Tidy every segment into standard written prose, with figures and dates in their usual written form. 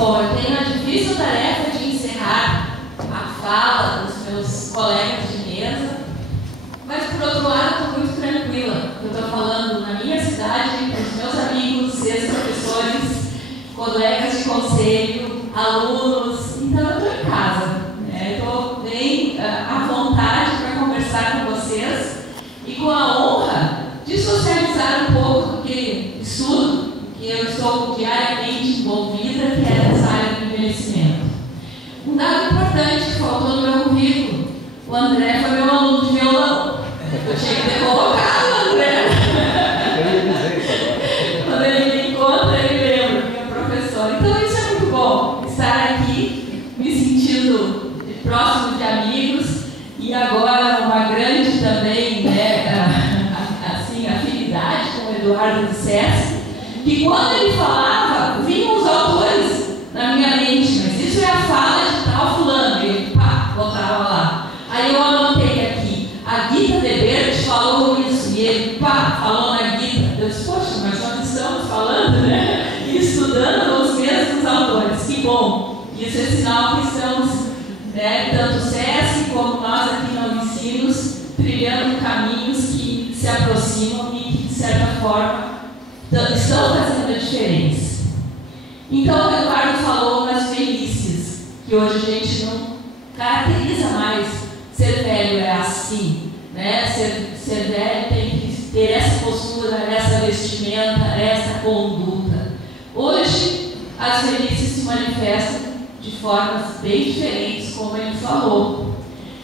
Bom, eu tenho a difícil tarefa de encerrar a fala dos meus colegas de mesa, mas por outro lado estou muito tranquila. Eu estou falando na minha cidade, com os meus amigos, ex-professores, colegas de conselho, alunos, então eu estou em casa. Estou bem à vontade para conversar com vocês e com a honra de socializar um pouco do que estudo, que eu estou diariamente envolvida, que é nessa área do envelhecimento. Um dado importante que faltou no meu currículo: o André foi meu aluno de violão. Eu tinha que ter colocado o André. Quando ele me encontra, ele lembra, minha professora. Então isso é muito bom, estar aqui, me sentindo próximo de amigos, e agora uma grande também, assim, afinidade com o Eduardo do SESC, que quando ele falava, vinham os autores na minha mente, mas isso é a fala de tal fulano, e ele, pá, botava lá. Aí eu anotei aqui, a Gita Debert falou isso, e ele, pá, falou na Gita. Eu disse, poxa, mas nós estamos falando, né? E estudando os mesmos autores, que bom. Isso é sinal que estamos, tanto o SESC como nós aqui na Unicinos, trilhando caminhos que se aproximam e que, de certa forma, estão fazendo a diferença. Então, o Eduardo falou nas velhices, que hoje a gente não caracteriza mais ser velho é assim, né? Ser velho tem que ter essa postura, essa vestimenta, essa conduta. Hoje, as velhices se manifestam de formas bem diferentes, como ele falou.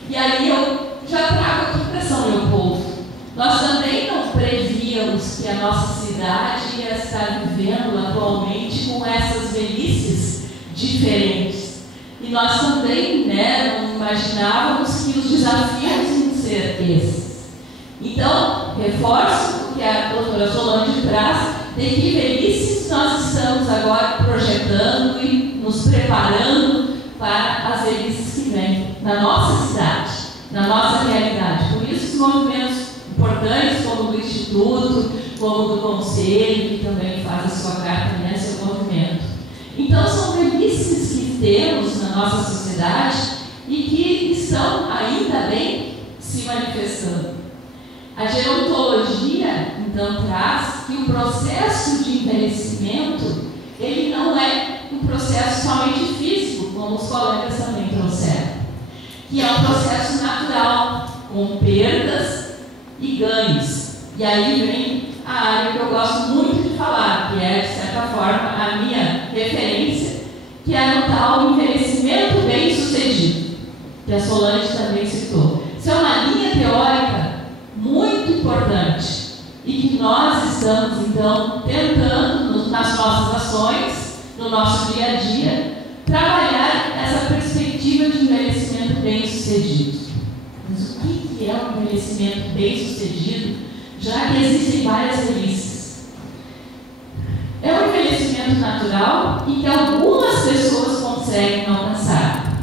E aí eu já trago aqui para São Leopoldo. Nós também não prevíamos que a nossa cidade ia estar vivendo atualmente com essas velhices diferentes. E nós também, não imaginávamos que os desafios iam ser esses. Então, reforço o que a doutora Solange traz, de que velhices nós estamos agora projetando e nos preparando para as velhices que vêm na nossa cidade, na nossa realidade. Por isso, os movimentos importantes, como do Instituto, como do Conselho, que também faz a sua carta nesse movimento. Então, são velhices que temos na nossa sociedade e que estão, ainda bem, se manifestando. A gerontologia, então, traz que o processo de envelhecimento, ele não é um processo somente físico, como os colegas também trouxeram, que é um processo natural, com perdas e ganhos. E aí vem a área que eu gosto muito de falar, que é, de certa forma, a minha referência, que é o tal envelhecimento bem-sucedido, que a Solange também citou. Isso é uma linha teórica muito importante e que nós estamos, então, tentando, nas nossas ações, no nosso dia a dia, trabalhar essa perspectiva de envelhecimento bem-sucedido. Mas o que é um envelhecimento bem-sucedido, já que existem várias velhices? É um envelhecimento natural e que algumas pessoas conseguem alcançar.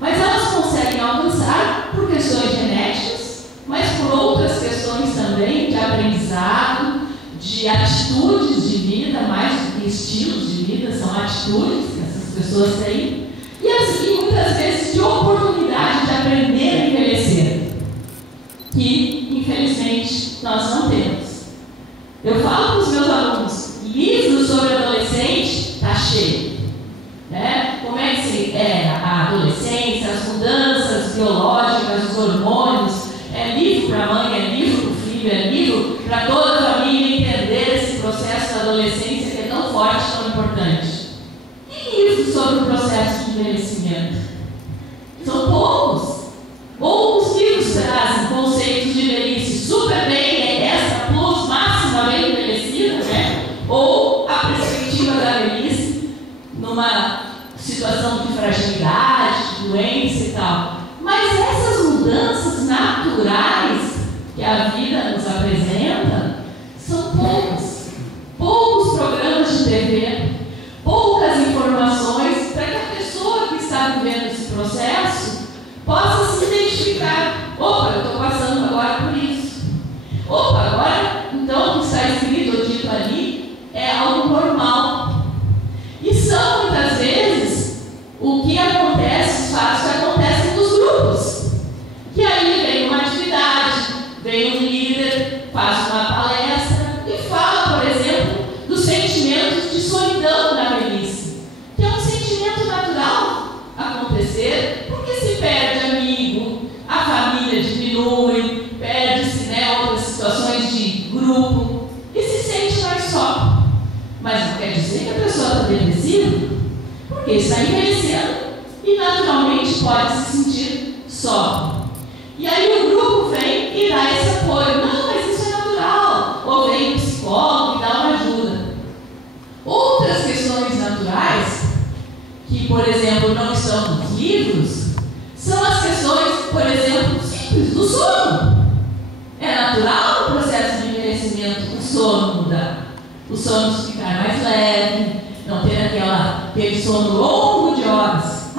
Mas elas conseguem alcançar por questões genéticas, mas por outras questões também de aprendizado, de atitudes de vida, mais do que estilos de vida, são atitudes que essas pessoas têm, e muitas vezes de oportunidade de aprender a envelhecer, que infelizmente nós não temos. Eu falo para os meus alunos, livros sobre adolescente está cheio, né? Como é que é a adolescência, as mudanças biológicas, os hormônios, é livro para a mãe, é livro para o filho, é livro para toda a família entender esse processo da adolescência que é tão forte, tão importante. E livros sobre o processo de envelhecimento? São poucos. Poucos livros trazem conceitos de velhice super bem, essa plus máxima bem envelhecida, né? Ou a perspectiva da velhice numa situação de fragilidade, de doença e tal. Mas essas mudanças naturais que a vida nos apresenta são poucos. Poucos programas de TV, poucas informações para que a pessoa que está vivendo esse processo possa se identificar. Opa, eu estou passando agora por isso. Opa, agora, então, o que está escrito ou dito ali é algo normal. E são muitas vezes Mas não quer dizer que a pessoa está depressiva, porque está envelhecendo e naturalmente pode se sentir só. E aí o grupo vem e dá esse apoio. Não, mas isso é natural. Ou vem o psicólogo e dá uma ajuda. Outras questões naturais, que, por exemplo, não estão nos livros, são as questões, por exemplo, simples, do sono. É natural no processo de envelhecimento o sono mudar. O sono ficar mais leve, não ter aquele sono longo de horas.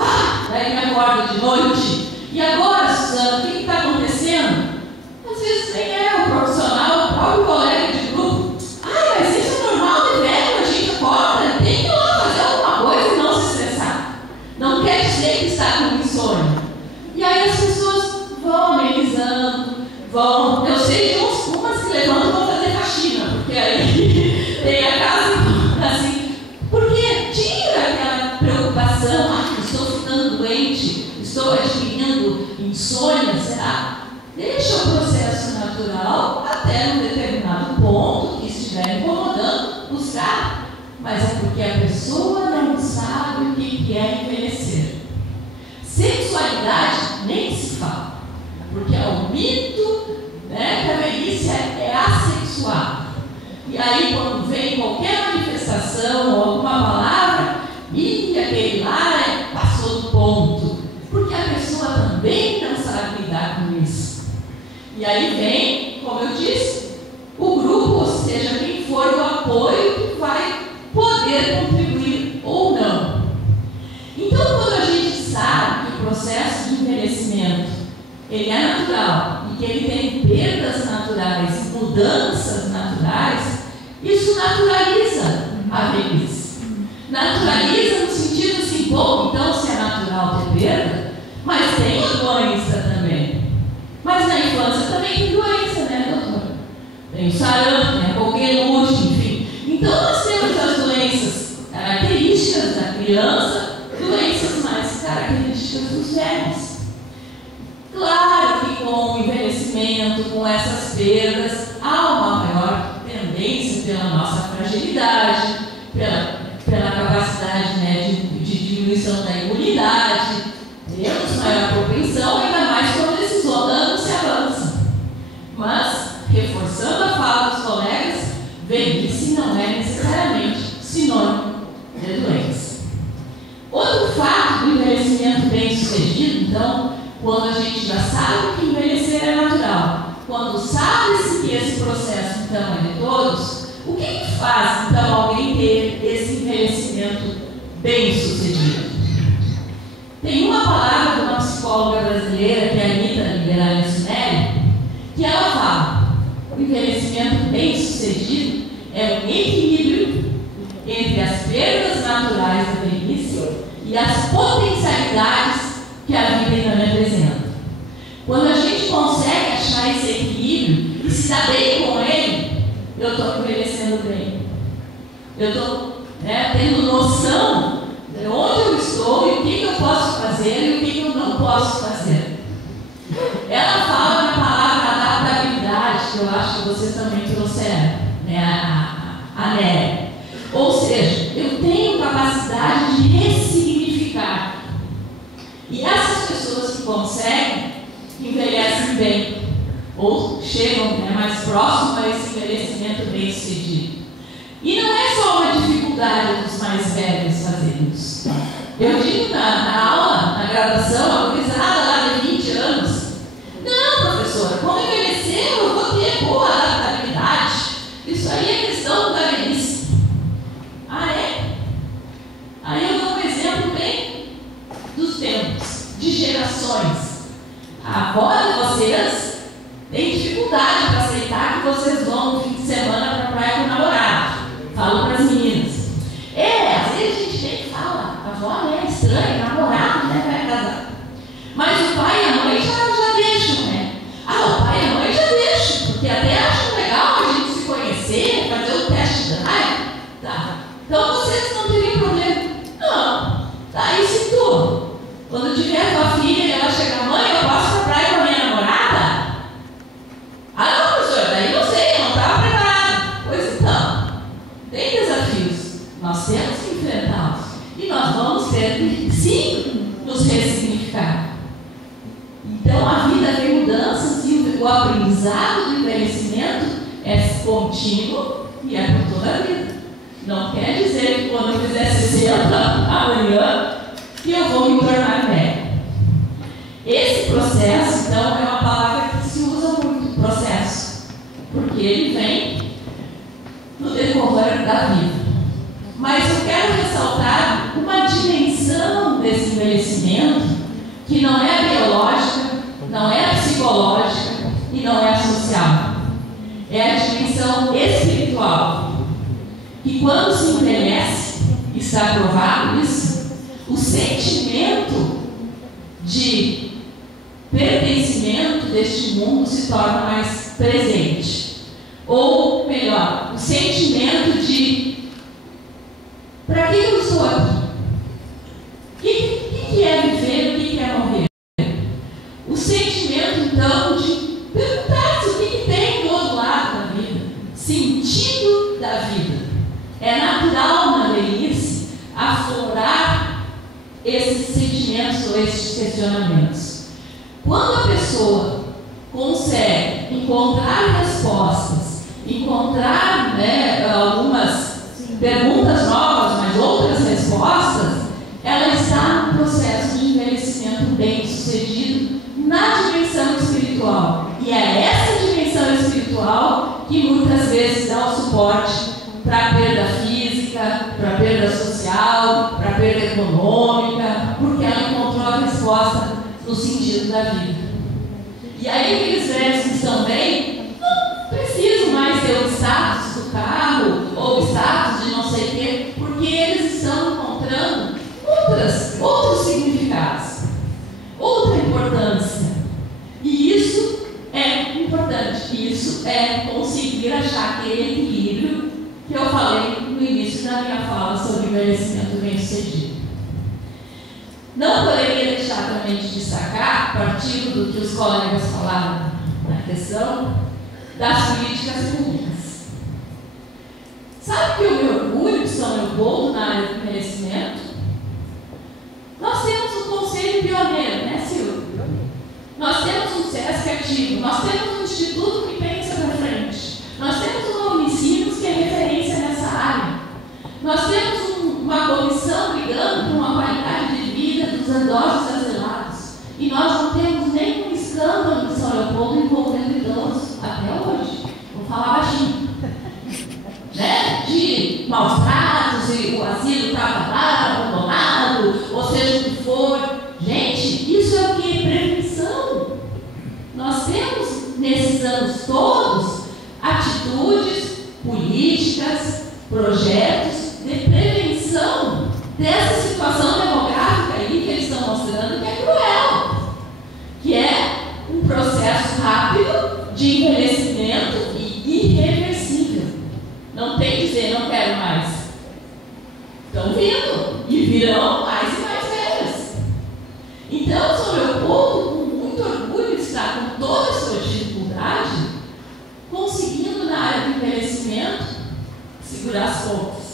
Daí me acorda de noite. E agora, Suzana, o que está acontecendo? Às vezes nem é o profissional, o próprio colega de grupo. Mas isso é normal de velho, a gente acorda, tem que ir lá fazer alguma coisa e não se estressar. Não quer dizer que está com insônia. E aí as pessoas vão amenizando, vão. Eu sei de umas que levantam e vão fazer faxina, porque aí tem a casa assim. Porque tira aquela preocupação, estou ficando doente, estou adquirindo insônia, será? Deixa o processo natural até um determinado ponto que estiver incomodando, buscar. Mas é porque a pessoa não sabe o que é envelhecer. Sexualidade nem se fala, porque é o mito, né, que a velhice é assexuada. E aí, quando vem qualquer manifestação ou alguma palavra, aquele lá passou do ponto, porque a pessoa também não sabe lidar com isso. E aí vem, como eu disse, o grupo, ou seja, quem for o apoio que vai poder contribuir ou não. Então, quando a gente sabe que o processo de envelhecimento ele é natural e que ele tem perdas naturais, mudanças naturais, isso naturaliza a velhice. Naturaliza no sentido assim, bom, então se é natural ter perda, mas tem a doença também. Mas na infância também tem doença, né, doutora? Tem o sarampo, tem a coqueluche, enfim. Então nós temos as doenças características da criança, doenças mais características dos velhos. Claro que com o envelhecimento, com essas perdas, há uma maior tendência pela nossa fragilidade, pela capacidade, né, de diminuição da imunidade, temos maior propensão, ainda mais quando esses anos se avançam. Mas, reforçando a fala dos colegas, velhice não é necessariamente sinônimo de doença. Outro fato do envelhecimento bem sucedido, então, quando a gente já sabe que envelhecer é natural, quando sabe-se que esse processo então é de todos, o que faz então alguém ter esse envelhecimento bem sucedido? Tem uma palavra de uma psicóloga brasileira, que é a Anita Liberale, que ela fala: o envelhecimento bem sucedido é um equilíbrio entre as perdas naturais da velhice e as potencialidades que a vida ainda me apresenta. Quando a gente consegue achar esse equilíbrio e se dá bem com ele, eu estou envelhecendo bem. Eu estou tendo noção de onde eu estou e o que eu posso fazer e o que eu não posso fazer. Ela fala na palavra adaptabilidade, que eu acho que vocês também trouxeram, né, a Nélia. Ou seja, eu tenho capacidade de ressignificar. E essas pessoas que conseguem, envelhecem bem, ou chegam mais próximo a esse envelhecimento bem sucedido. E não é só uma dificuldade dos mais velhos fazerem isso. Eu digo na aula, na graduação, a gurizada lá de 20 anos: não, professora, como envelhecer eu vou ter boa adaptabilidade. Isso aí é questão da velhice. Ah, é? Aí eu dou um exemplo bem dos tempos, de gerações. A avó de vocês tem dificuldade para aceitar que vocês vão no fim de semana para a praia com o namorado. Falo para as meninas. Às vezes a gente tem que falar: a avó é estranha, namorado, né, vai casar. Mas o pai e a mãe já deixam, né? O pai e a mãe já deixam, porque até acham legal a gente se conhecer, fazer o teste de drive. Tá. Então vocês não teriam problema. Não. Tá, e se tu, quando tiver tua filha e ela chegar: mãe, eu posso ir para a praia com a minha namorada? Não, professor, daí não sei, eu não estava preparado. Pois então, tem desafios. Não quer dizer que quando eu fizer 60 amanhã, que eu vou me tornar velho. Esse processo, então, é uma palavra que se usa muito, processo, porque ele vem no decorrer da vida. Mas eu quero ressaltar uma dimensão desse envelhecimento que não é biológica, não é psicológica e não é social. É a dimensão espiritual. E quando se envelhece, está provado isso, o sentimento de pertencimento deste mundo se torna mais presente. Ou melhor, o sentimento de para que eu estou aqui? O que é viver? O que é morrer? O sentimento, então, de perguntar-se o que tem do outro lado da vida. Sentido da vida. É natural na velhice aflorar esses sentimentos ou esses questionamentos. Quando a pessoa consegue encontrar respostas, encontrar algumas perguntas novas, mas outras respostas, ela está no processo de envelhecimento bem sucedido na dimensão espiritual. E é essa dimensão espiritual que muitas vezes dá o suporte para a perda física, para a perda social, para a perda econômica, porque ela encontrou a resposta no sentido da vida. E aí aqueles velhos que estão bem, não precisam mais ter o status do carro, ou o status de não sei o quê, porque eles estão encontrando outros significados, outra importância. E isso é importante, isso é conseguir achar aquele equilíbrio que eu falei no início da minha fala sobre envelhecimento bem-sucedido. Não poderia deixar também de destacar, partindo do que os colegas falaram na questão das políticas públicas. Sabe que eu me orgulho de São Leopoldo na área do envelhecimento? Nós temos um conselho pioneiro, né, Silvio? Nós temos um SESC ativo, nós temos um instituto que pensa para frente, nós temos um Unicinos que é referência nessa área, nós temos uma comissão brigando por uma qualidade de vida dos idosos asilados, e nós não temos nenhum escândalo em São Leopoldo envolvendo idosos até hoje. Vou falar baixinho. Né? De maus tratos, e o asilo estava lá, abandonado, ou seja o que for. Gente, isso é o que? Prevenção. Nós temos, nesses anos todos, atitudes, políticas, projetos de prevenção dessa situação demográfica aí que eles estão mostrando que é cruel, que é um processo rápido de envelhecimento e irreversível. Não tem dizer, não quero mais. Estão vindo e virão mais e mais velhas. Então, São Leopoldo, com muito orgulho, está com toda a sua dificuldade, conseguindo na área do envelhecimento segurar as pontas.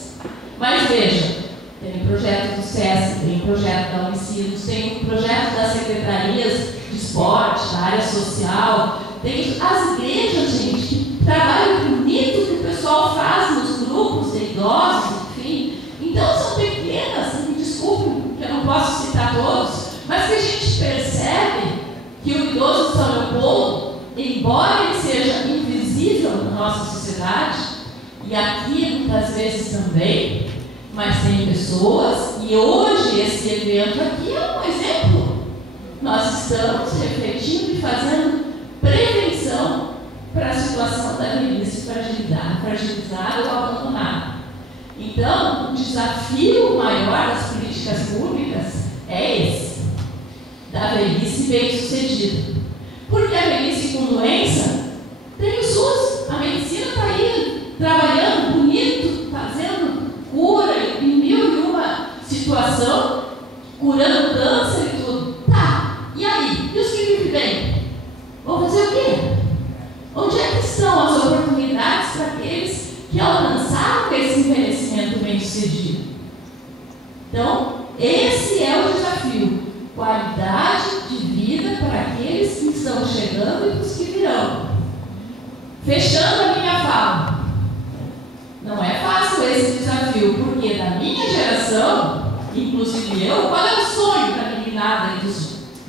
Mas veja, tem o projeto do SESC, tem o projeto da Unicinos, tem o projeto das secretarias de esporte, da área social, tem as igrejas, gente, que trabalham bonito que o pessoal faz nos grupos de idosos, enfim. Então são pequenas, me desculpem que eu não posso citar todos, mas que a gente percebe que o idoso de São Leopoldo, embora ele seja invisível na nossa sociedade, e aqui muitas vezes também, mas tem pessoas, e hoje esse evento aqui é um exemplo. Nós estamos refletindo e fazendo prevenção para a situação da velhice fragilizada ou abandonada. Então, o desafio maior das políticas públicas é esse, da velhice bem-sucedida. Porque a velhice com doença tem o SUS, a medicina está aí trabalhando bonito, fazendo cura em mil e uma situação, curando câncer e tudo. Tá, e aí? E os que vivem bem? Vão fazer o quê? Onde é que estão as oportunidades para aqueles que alcançaram esse envelhecimento bem-sucedido? Então, esse é o desafio. Qualidade de vida para aqueles que estão chegando e para os que virão. Fechando a minha fala. Não é fácil esse desafio. inclusive eu, qual é o sonho da meninada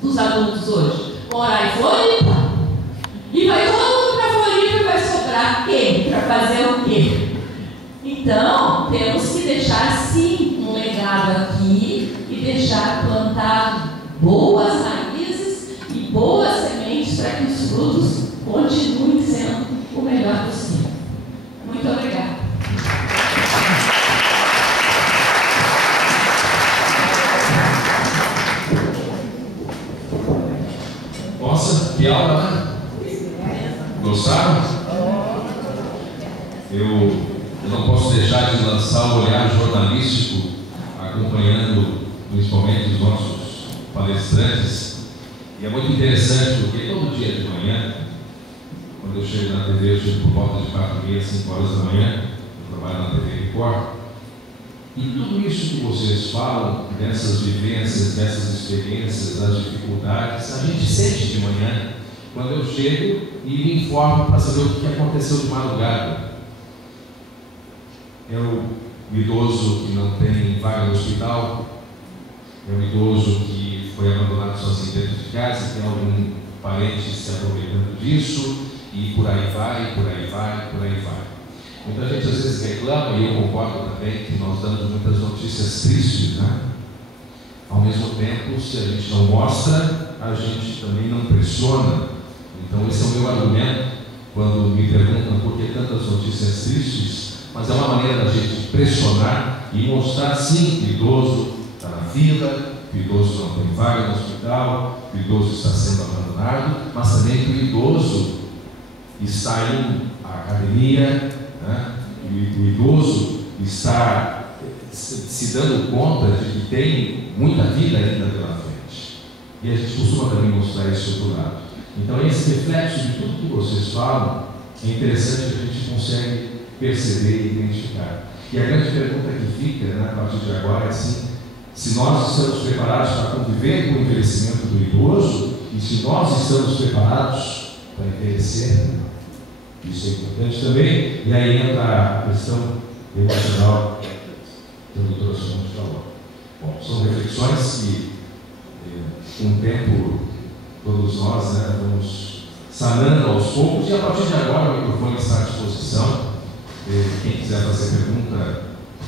dos adultos hoje? Morar em Floripa. E vai todo mundo para Floripa e vai sobrar quem? Para fazer o quê? Então, temos que deixar sim um legado aqui e deixar plantado boas raízes e boas sementes para que os frutos continuem sendo o melhor possível. Muito obrigada. Nossa, que aula, né? Gostaram? Eu não posso deixar de lançar o olhar jornalístico, acompanhando principalmente os nossos palestrantes. E é muito interessante porque todo dia de manhã, quando eu chego na TV, eu chego por volta de 4h30, 5 horas da manhã, eu trabalho na TV Record. E tudo isso que vocês falam, dessas vivências, dessas experiências, das dificuldades, a gente sente de manhã, quando eu chego e me informo para saber o que aconteceu de madrugada. É o idoso que não tem vaga no hospital, é o idoso que foi abandonado sozinho dentro de casa, tem algum parente se aproveitando disso, e por aí vai, por aí vai, por aí vai. Muita gente às vezes reclama, e eu concordo também, que nós damos muitas notícias tristes, né? Ao mesmo tempo, se a gente não mostra, a gente também não pressiona. Então esse é o meu argumento quando me perguntam por que tantas notícias tristes, mas é uma maneira da gente pressionar e mostrar sim que o idoso está na fila, que o idoso não tem vaga no hospital, que o idoso está sendo abandonado, mas também que o idoso está indo à academia, né? O idoso está se dando conta de que tem muita vida ainda pela frente. E a gente costuma também mostrar esse outro lado. Então, esse reflexo de tudo que vocês falam é interessante que a gente consegue perceber e identificar. E a grande pergunta que fica, né, a partir de agora é assim: se nós estamos preparados para conviver com o envelhecimento do idoso e se nós estamos preparados para envelhecer. Isso é importante também. E aí entra a questão emocional que a doutora Simone falou. Bom, são reflexões que, com o tempo, todos nós, né, vamos sanando aos poucos. E a partir de agora, o microfone está à disposição. Quem quiser fazer pergunta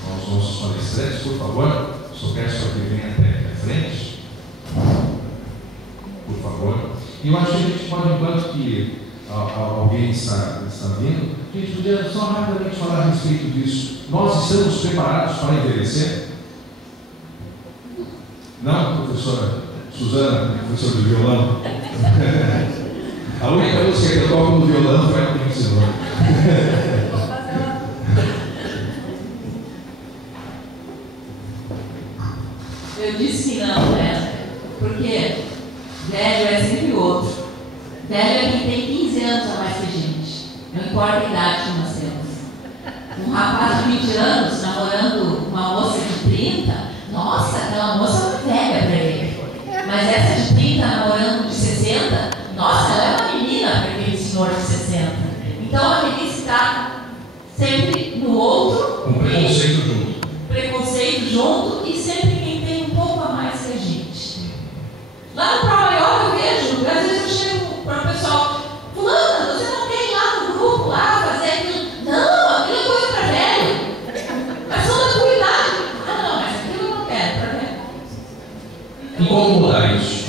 aos nossos palestrantes, por favor, só peço para que venha até aqui à frente. Por favor. E eu acho que a gente pode, enquanto que alguém está vindo, a gente podia só rapidamente falar a respeito disso. Nós estamos preparados para envelhecer? Não, professora Suzana, professora de violão? A única música que eu toco no violão foi a que me ensinou. Eu disse que não, né? Porque velho é sempre outro. Velho é quem tem 15 anos a mais que a gente. Não importa a idade que nós temos. Um rapaz de 20 anos namorando uma moça de 30, nossa, aquela moça é velha para ele. Mas essa de 30 namorando de 60, nossa, ela é uma menina para aquele senhor de 60. Então a velhice está sempre no outro. Com preconceito junto. Preconceito junto e sempre quem tem um pouco a mais que a gente. Lá no Pro Maior eu vejo, às vezes eu chego para o pessoal: fulana, você não quer ir lá no grupo, lá fazer aquilo? Não, aquilo é coisa para velho. Mas só da tua idade. Ah, não, mas aquilo eu não quero, para velho. E como mudar isso?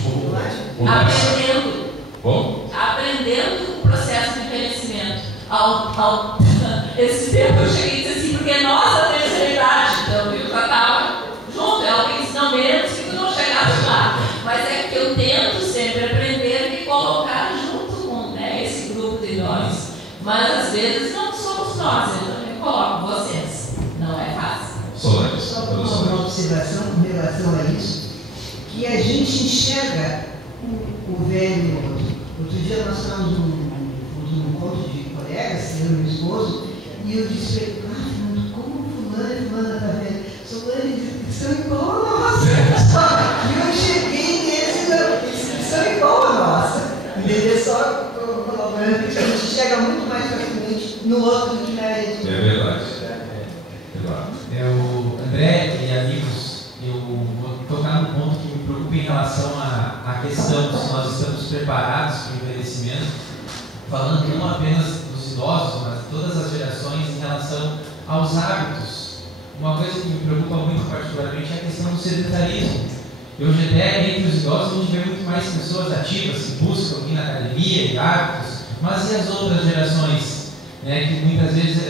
Aprendendo. Bom? Aprendendo o processo de envelhecimento. Esse tempo eu cheguei e disse assim, porque nossa terceira idade, então eu já estava junto, é alguém disse, não menos que tu não chegasse lá. Mas é que eu tento sempre aprender e colocar junto com, né, esse grupo de nós. Mas às vezes não somos nós, eu também coloco vocês. Não é fácil. Só uma observação com relação a isso, que a gente enxerga o velho no outro. Outro dia nós estávamos num encontro de colegas, eu e meu esposo, e eu disse para ele: como fulano e fulana está velho? São igual a nós. E eu cheguei neles, eles são igual a nós. Entendeu? Só colaborando, porque a gente enxerga muito mais facilmente no outro do que na gente. É verdade. O André e amigos, eu questão se nós estamos preparados para o envelhecimento, falando não apenas dos idosos, mas de todas as gerações em relação aos hábitos. Uma coisa que me preocupa muito particularmente é a questão do sedentarismo. Hoje até entre os idosos a gente vê muito mais pessoas ativas que buscam ir na academia e hábitos, mas e as outras gerações, né, que muitas vezes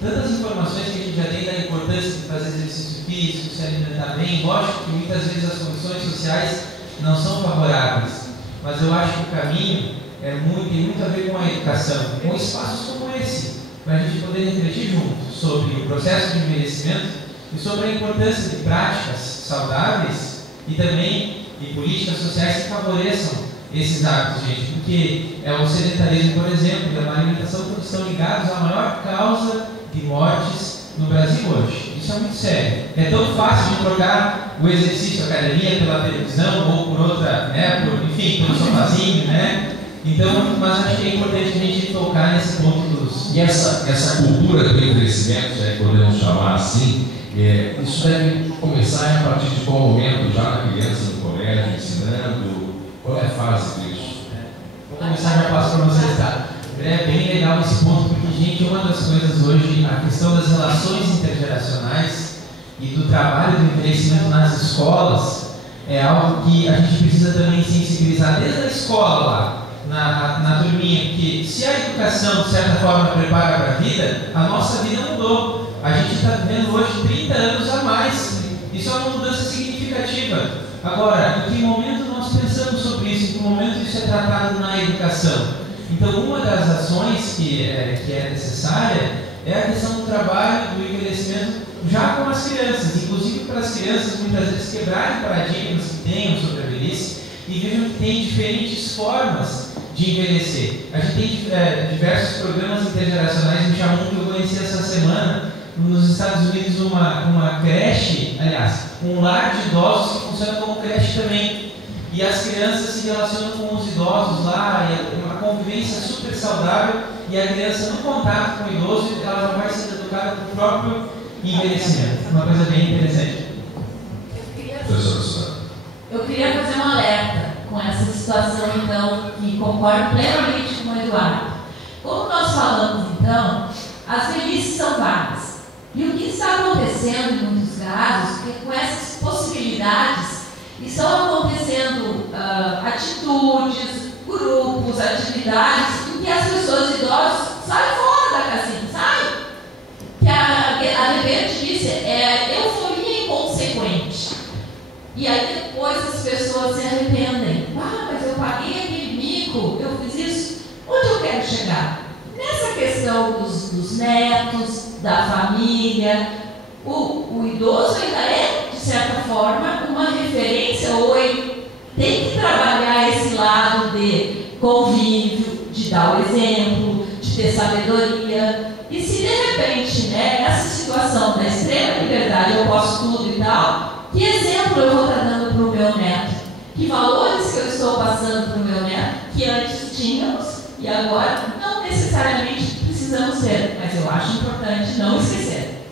tantas informações que a gente já tem da importância de fazer exercício físico, se alimentar bem. Lógico que muitas vezes as condições sociais não são favoráveis, mas eu acho que o caminho tem muito a ver com a educação, com espaços como esse, para a gente poder refletir juntos sobre o processo de envelhecimento e sobre a importância de práticas saudáveis e também de políticas sociais que favoreçam esses hábitos, gente, porque o sedentarismo, por exemplo, e a má alimentação estão ligados à maior causa de mortes no Brasil hoje. Isso é muito sério. É tão fácil de trocar o exercício, a academia, pela televisão ou por outra, né, enfim, pelo sofazinho, né? Então, mas acho que é importante a gente tocar nesse ponto dos... E essa cultura do envelhecimento, se podemos chamar assim, isso deve começar a partir de qual momento? Já na criança, no colégio, ensinando? Qual é a fase disso? Vou começar, já passo para vocês, tá? É bem legal esse ponto, porque, gente, uma das coisas hoje, a questão das relações intergeracionais e do trabalho do envelhecimento nas escolas é algo que a gente precisa também sensibilizar desde a escola lá, na turminha, porque se a educação, de certa forma, prepara para a vida, a nossa vida mudou. A gente está vivendo hoje 30 anos a mais. Isso é uma mudança significativa. Agora, em que momento nós pensamos sobre isso? Em que momento isso é tratado na educação? Então, uma das ações que é necessária é a questão do trabalho, do envelhecimento, já com as crianças. Inclusive para as crianças, muitas vezes, quebrarem paradigmas que tenham sobre a velhice e vejam que tem diferentes formas de envelhecer. A gente tem diversos programas intergeracionais. Me chamou que eu conheci essa semana nos Estados Unidos uma creche, aliás, um lar de idosos que funciona como creche também. E as crianças se relacionam com os idosos lá, e uma convivência super saudável, e a criança no contato com o idoso, ela já vai ser educada para o próprio envelhecimento. Uma coisa bem interessante. Eu queria fazer um alerta com essa situação, então, que concordo plenamente com o Eduardo. Como nós falamos, então, as velhices são várias. E o que está acontecendo em muitos casos é que com essas possibilidades estão acontecendo atitudes, grupos, atividades em que as pessoas idosas saem fora da casinha, saem. Que a Leverte disse, euforia inconsequente. E aí depois as pessoas se arrependem. Mas eu paguei aquele mico, eu fiz isso. Onde eu quero chegar? Nessa questão dos netos, da família, o idoso ainda é, de certa forma, uma referência, ou ele tem que trabalhar esse lado de convívio, de dar o exemplo, de ter sabedoria. E se de repente, essa situação da extrema liberdade, eu posso tudo e tal, que exemplo eu vou estar dando para o meu neto? Que valores que eu estou passando para o meu neto, que antes tínhamos e agora não necessariamente precisamos ter, mas eu acho importante não esquecer.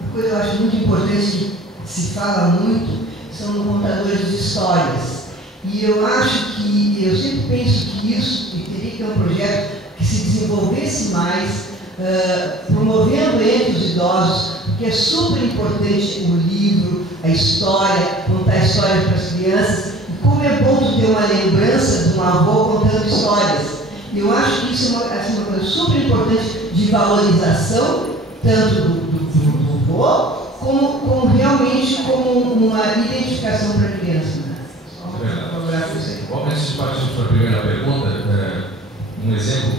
Uma coisa que eu acho muito importante, que se fala muito, são contadores de histórias. E eu acho que, eu sempre penso que isso, e teria que ter um projeto que se desenvolvesse mais, promovendo entre os idosos, porque é super importante o livro, a história, contar histórias para as crianças, e como é bom tu ter uma lembrança de um avô contando histórias. Eu acho que isso é uma coisa super importante de valorização, tanto do avô, como realmente como uma identificação para a criança. Bom, antes de partir para a primeira pergunta, um exemplo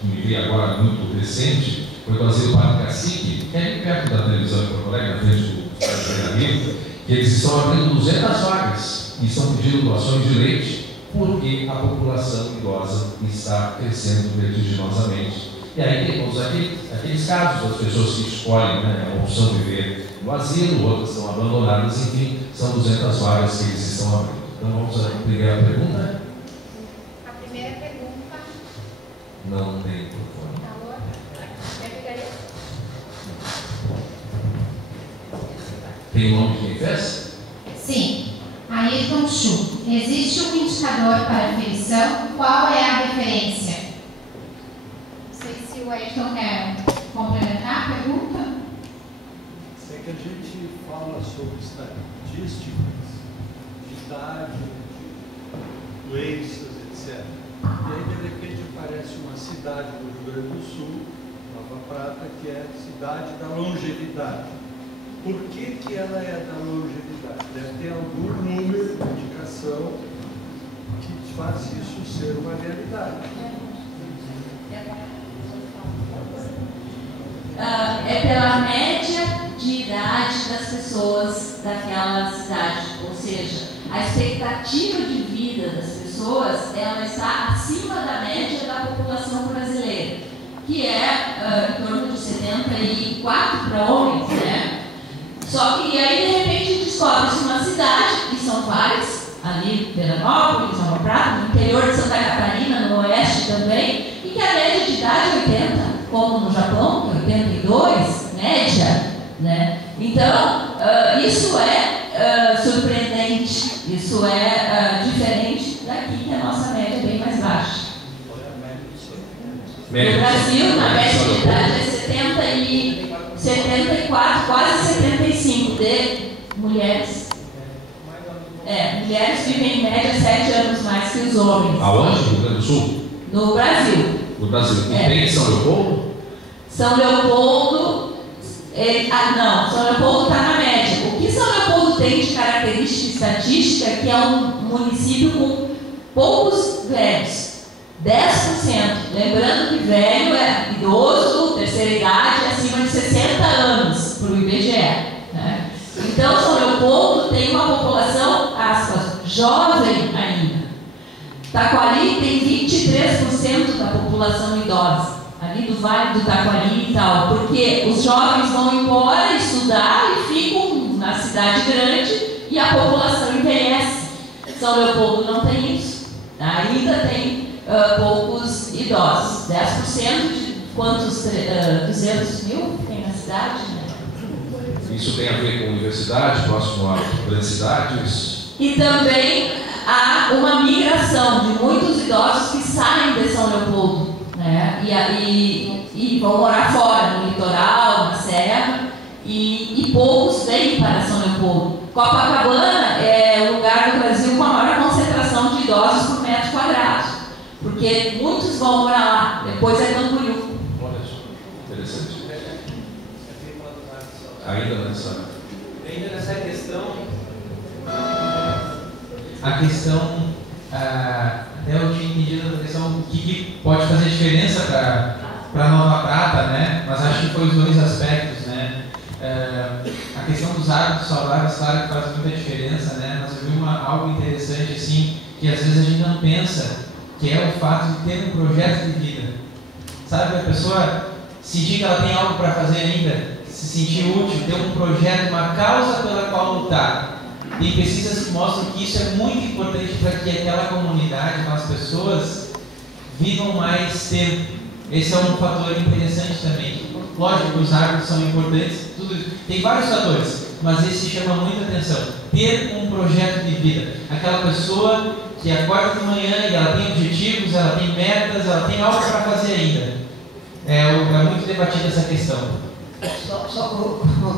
que me veio agora muito recente foi o Asilo Padre Cacique, que é ali perto da televisão de Porto Alegre, na frente do treinamento, que eles estão abrindo 200 vagas e estão pedindo doações de leite, porque a população idosa está crescendo vertiginosamente. E aí temos aqueles casos das pessoas que escolhem a opção de viver no asilo, outras são abandonadas, enfim, são 200 vagas que eles estão abrindo. Então vamos à primeira pergunta. A primeira pergunta. Não tem microfone. A outra. Tem o nome de quem fez? Sim. A Ayrton Chu. Existe um indicador para aferição? Qual é a referência? Não sei se o Ayrton quer complementar a pergunta. É que a gente fala sobre estatísticas, de idade, de doenças, etc. E aí, de repente, aparece uma cidade do Rio Grande do Sul, Nova Prata, que é a cidade da longevidade. Por que ela é da longevidade? Deve ter algum número de indicação que faz isso ser uma realidade. É pela média de idade das pessoas daquela cidade, ou seja, a expectativa de vida das pessoas, ela está acima da média da população brasileira, que é em torno de 74 para homens, né? Só que aí, de repente, descobre-se uma cidade, que são várias, ali em Veranópolis, Nova Prata, no interior de Santa Catarina, no oeste também, e que a média de idade é 80, como no Japão, que é 82, média, né? Então, isso é surpreendente, isso é diferente daqui, que a nossa média é bem mais baixa. No Brasil, na média de idade é 74, quase 75 de mulheres. Mulheres vivem em média 7 anos mais que os homens. Aonde? No Rio Grande do Sul? No Brasil. No Brasil. E tem em São Leopoldo? São Leopoldo. São Leopoldo está na média. O que São Leopoldo tem de característica estatística é que é um município com poucos velhos. 10%. Lembrando que velho é idoso, terceira idade, acima de 60 anos para o IBGE. Né? Então, São Leopoldo tem uma população, aspas, jovem ainda. Taquari tem 23% da população idosa, ali do Vale do Taquari e tal, porque os jovens vão embora estudar e ficam na cidade grande e a população envelhece. São Leopoldo não tem isso. Ainda tem poucos idosos. 10% de quantos? 200 mil tem na cidade? Né? Isso tem a ver com universidade, próximo a grandes cidades? E também há uma migração de muitos idosos que saem de São Leopoldo, né? E vão morar fora, no litoral, na serra, e poucos vêm para São Leopoldo. Copacabana é o lugar do Brasil com a maior concentração de idosos por metro quadrado, porque muitos vão morar lá, depois é Camboriú. Olha só, interessante. Ainda nessa questão, até eu tinha entendido a questão o que pode fazer diferença para Nova Prata, né? Mas acho que foi os dois aspectos, né? A questão dos hábitos saudáveis, claro que faz muita diferença, né? Mas eu vi algo interessante, assim, que às vezes a gente não pensa, que é o fato de ter um projeto de vida. Sabe, a pessoa sentir que ela tem algo para fazer ainda, se sentir útil, ter um projeto, uma causa pela qual lutar. Tem pesquisas que mostram que isso é muito importante para que aquela comunidade, aquelas pessoas, vivam mais tempo. Esse é um fator interessante também. Lógico que os hábitos são importantes, tudo isso. Tem vários fatores, mas esse chama muita atenção. Ter um projeto de vida. Aquela pessoa que acorda de manhã e ela tem objetivos, ela tem metas, ela tem algo para fazer ainda. É muito debatida essa questão. Só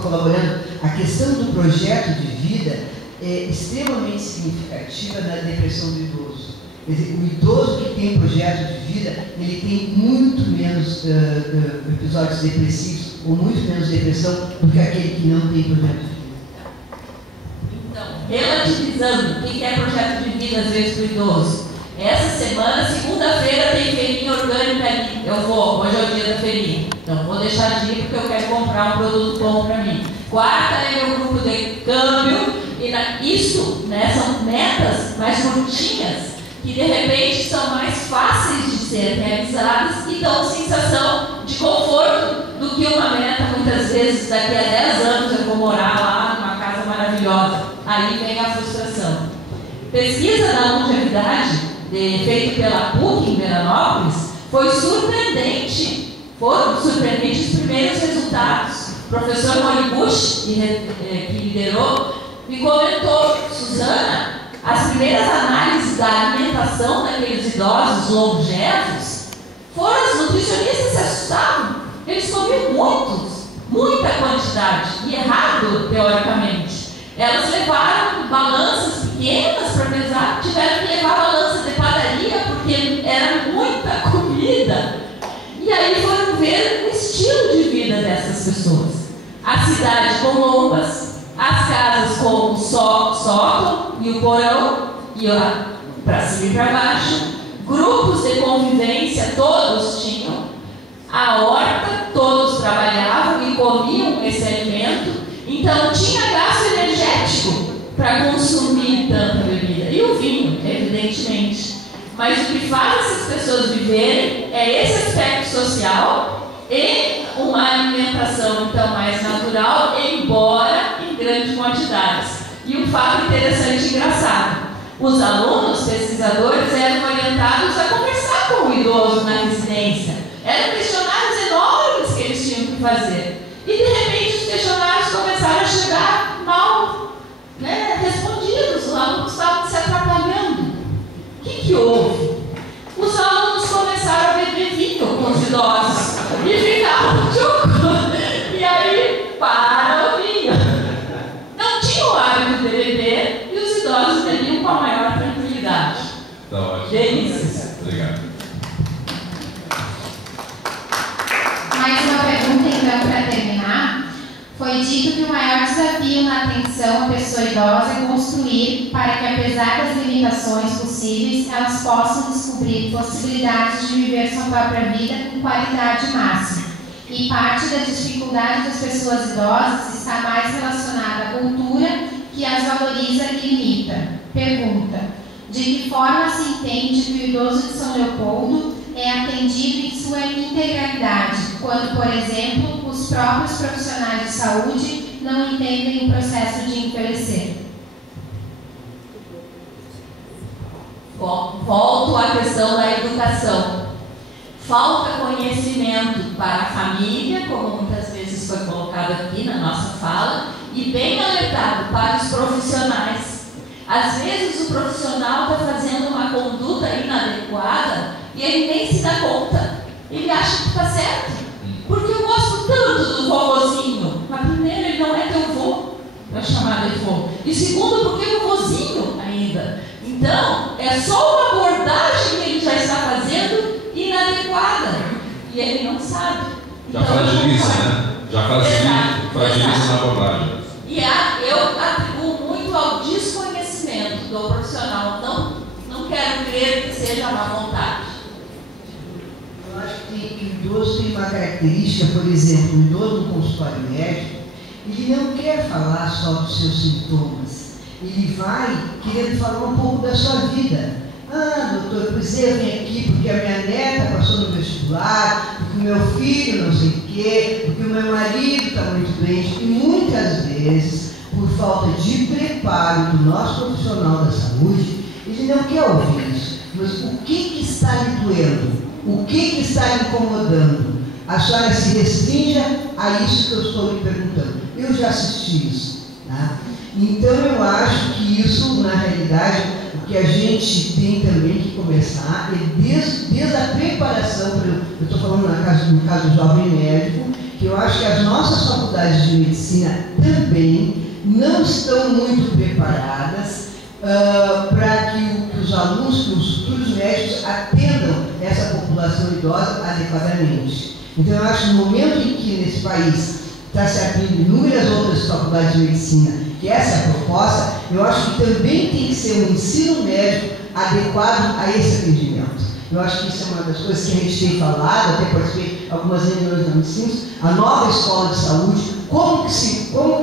colaborando, a questão do projeto de vida é extremamente significativa na depressão do idoso. Quer dizer, o idoso que tem projeto de vida, ele tem muito menos episódios depressivos ou muito menos depressão do que aquele que não tem projeto de vida. Então, relativizando o que é projeto de vida às vezes para o idoso. Essa semana, segunda-feira, tem feirinha orgânica ali. Eu vou, hoje é o dia da feirinha. Então, vou deixar de ir porque eu quero comprar um produto bom para mim. Quarta é meu grupo de câmbio. E isso, né, são metas mais curtinhas que de repente são mais fáceis de serem realizadas e dão sensação de conforto do que uma meta, muitas vezes, daqui a 10 anos eu vou morar lá numa casa maravilhosa. Aí vem a frustração. Pesquisa da longevidade, feita pela PUC em Veranópolis, foi surpreendente. Foram surpreendentes os primeiros resultados. O professor Moribuchi, que liderou, me comentou: Suzana, As primeiras análises da alimentação daqueles idosos longevos foram as nutricionistas se assustavam. Eles comiam muita quantidade, e errado, teoricamente. Elas levaram balanças pequenas para pesar, tiveram que levar balança de padaria, porque era muita comida. E aí foram ver o estilo de vida dessas pessoas. A cidade com lombas, as casas com o sótão e o porão, e para cima e para baixo, grupos de convivência, todos tinham, a horta, todos trabalhavam e comiam esse alimento, então tinha gasto energético para consumir tanta bebida. E o vinho, evidentemente. Mas o que faz essas pessoas viverem é esse aspecto social e uma alimentação então mais natural, embora em grandes quantidades. E um fato interessante e engraçado: os alunos pesquisadores eram orientados a conversar com o idoso na residência. Eram questionários enormes que eles tinham que fazer. E de repente os questionários começaram a chegar mal, respondidos. Os alunos estavam se atrapalhando. O que houve? Os alunos começaram a beber vinho com os idosos e ficavam tchucos. E aí, para o vinho. Não tinha o hábito de beber e os idosos bebiam com a maior tranquilidade. Tá ótimo. Delícia. Obrigado. Mais uma pergunta, então, para terminar. Foi dito que o maior desafio na atenção à pessoa idosa é construir para que, apesar das limitações possíveis, elas possam descobrir possibilidades de viver sua própria vida com qualidade máxima. E parte da dificuldade das pessoas idosas está mais relacionada à cultura, que as valoriza e limita. Pergunta: de que forma se entende que o idoso de São Leopoldo é atendido em sua integralidade, quando, por exemplo, os próprios profissionais de saúde não entendem o processo de envelhecer? Volto à questão da educação. Falta conhecimento para a família, como muitas vezes foi colocado aqui na nossa fala, e bem alertado para os profissionais. Às vezes o profissional está fazendo uma conduta inadequada e ele nem se dá conta. Ele acha que está certo. Porque eu gosto tanto do vovozinho. Mas primeiro, ele não é teu vô, é chamado de vô. E segundo, porque é o vozinho ainda. Então, é só uma abordagem que ele já está fazendo inadequada. E ele não sabe. Já então, fragiliza, né? Já fragiliza na abordagem. E eu atribuo muito ao desconhecimento do profissional. Não quero crer que seja má vontade. Eu acho que o idoso tem uma característica, por exemplo, o idoso no consultório médico, ele não quer falar só dos seus sintomas. Ele vai querendo falar um pouco da sua vida. Ah, doutor, pois eu vim aqui porque a minha neta passou no vestibular, porque o meu filho não sei o quê, porque o meu marido está muito doente. E muitas vezes, por falta de preparo do nosso profissional da saúde, ele não quer ouvir isso. Mas o que está lhe doendo? O que está lhe incomodando? A senhora se restrinja a isso que eu estou lhe perguntando. Eu já assisti isso. Tá? Então eu acho que isso, na realidade, o que a gente tem também que começar é desde a preparação, eu estou falando no caso do jovem médico, que eu acho que as nossas faculdades de medicina também não estão muito preparadas para que os alunos, que os futuros médicos atendam essa população idosa adequadamente. Então eu acho que no momento em que nesse país está se abrindo inúmeras outras faculdades de medicina, que essa é a proposta, eu acho que também tem que ser um ensino médico adequado a esse atendimento. Eu acho que isso é uma das coisas que a gente tem falado, até participei de algumas reuniões da Unicinos, a nova escola de saúde, como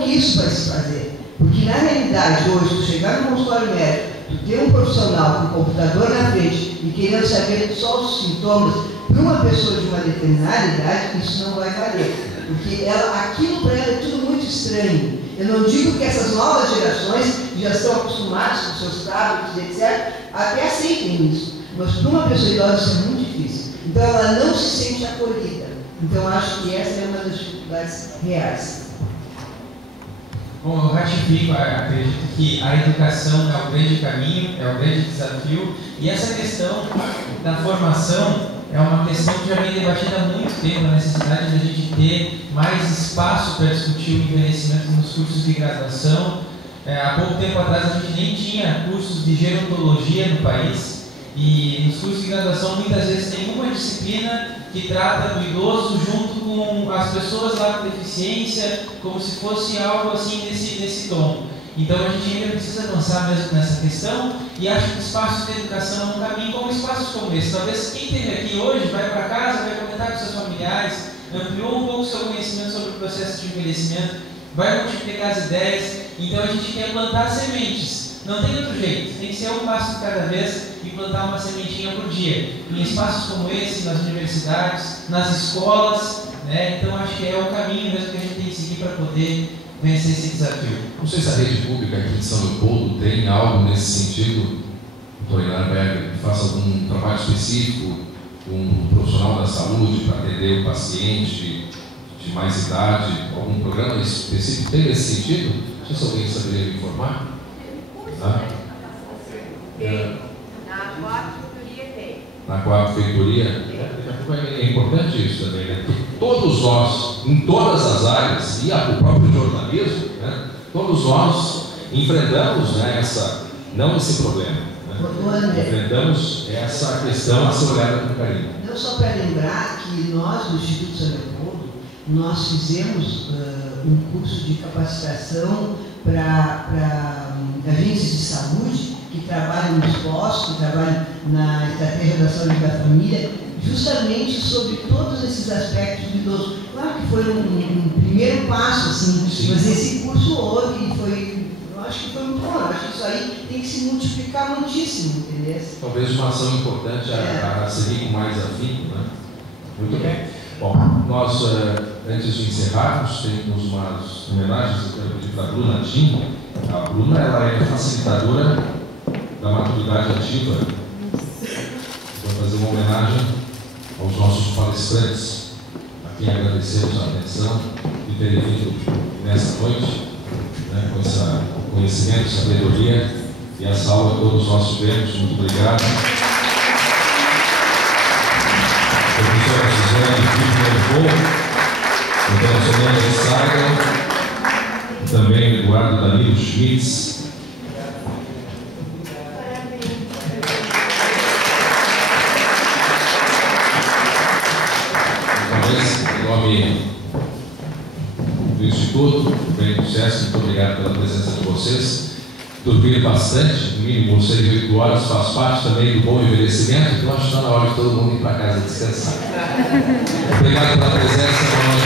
que isso vai se fazer? Porque na realidade, hoje, tu chegar no consultório médico, tu ter um profissional com um computador na frente e querendo saber só os sintomas, para uma pessoa de uma determinada idade, isso não vai valer. Porque aquilo para ela é tudo muito estranho. Eu não digo que essas novas gerações já estão acostumadas com seus tablets, etc., até aceitem isso. Mas para uma pessoa idosa isso é muito difícil. Então ela não se sente acolhida. Então acho que essa é uma das dificuldades reais. Bom, eu ratifico, acredito que a educação é o grande caminho, é o grande desafio, e essa questão da formação é uma questão que já vem debatida há muito tempo, a necessidade de a gente ter mais espaço para discutir o envelhecimento nos cursos de graduação. Há pouco tempo atrás a gente nem tinha cursos de gerontologia no país, e nos cursos de graduação muitas vezes tem uma disciplina que trata do idoso junto com as pessoas lá com deficiência, como se fosse algo assim nesse tom. Então a gente ainda precisa avançar mesmo nessa questão, e acho que espaços de educação é um caminho, como espaços como esse. Talvez quem esteve aqui hoje vai para casa, vai comentar com seus familiares, ampliou um pouco o seu conhecimento sobre o processo de envelhecimento, vai multiplicar as ideias. Então a gente quer plantar sementes. Não tem outro jeito, tem que ser um passo de cada vez e plantar uma sementinha por dia. Em espaços como esse, nas universidades, nas escolas, né? Então acho que é o caminho mesmo que a gente tem que seguir para poder vencer esse desafio. Não sei se a rede pública aqui de São Leopoldo tem algo nesse sentido, doutor Ilarberg, que faça algum trabalho específico com um profissional da saúde para atender o paciente de mais idade, algum programa específico tem nesse sentido? Não sei se alguém saberia me informar. Tem. Na Coab-Feitoria tem. Na Coab-Feitoria? É importante isso também, né? Porque todos nós, em todas as áreas, e o próprio jornalismo, né? Todos nós enfrentamos, né, não esse problema, né? Enfrentamos essa questão a ser olhada com carinho. Não, só para lembrar que nós, no Instituto São Leopoldo, nós fizemos um curso de capacitação para agências de saúde que trabalham nos postos, que trabalham na estratégia da saúde da família, justamente sobre todos esses aspectos do idoso. Claro que foi um primeiro passo, assim, sim, mas esse curso houve e eu acho que foi muito bom. Eu acho que isso aí tem que se multiplicar muitíssimo, entendeu? Talvez uma ação importante a seguir com mais afinco, né? Muito bem. Bom, nós, antes de encerrarmos, temos umas homenagens. Eu quero pedir para a Bruna Tim. A Bruna, ela é facilitadora da maturidade ativa. Vou fazer uma homenagem aos nossos palestrantes, a quem agradecemos a atenção e terem vindo nessa noite, né, com esse conhecimento, sabedoria, e essa aula que todos nós tivemos. Muito obrigado. Professora Suzane Filho, doutora Solange Saga, e também Eduardo Danilo Schmitz. Em nome do Instituto, bem do SESC, muito obrigado pela presença de vocês. Dormir bastante, no mínimo 6 a 8 horas, faz parte também do bom envelhecimento, então acho que está na hora de todo mundo ir para casa descansar. Obrigado pela presença.